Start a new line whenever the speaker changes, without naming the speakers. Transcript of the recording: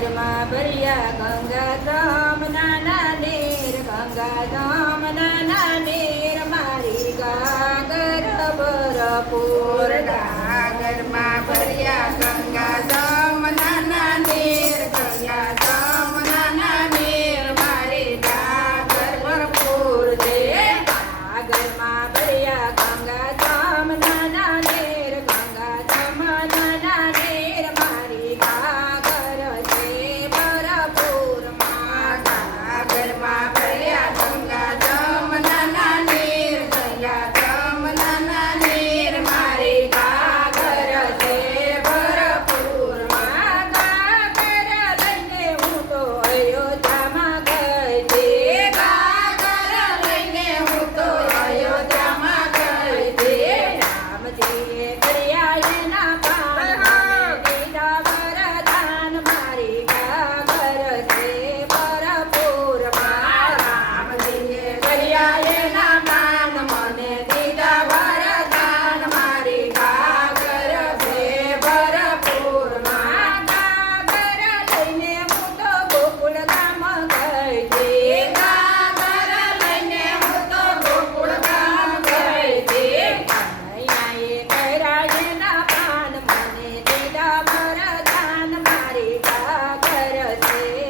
સાગરમાં ભર્યા ગંગા ધામ નાના નેર, ગંગા ધામ નાના નેર, મારી ગાગર ભરપૂર. સાગરમાં ભર્યા ગંગા Thank you.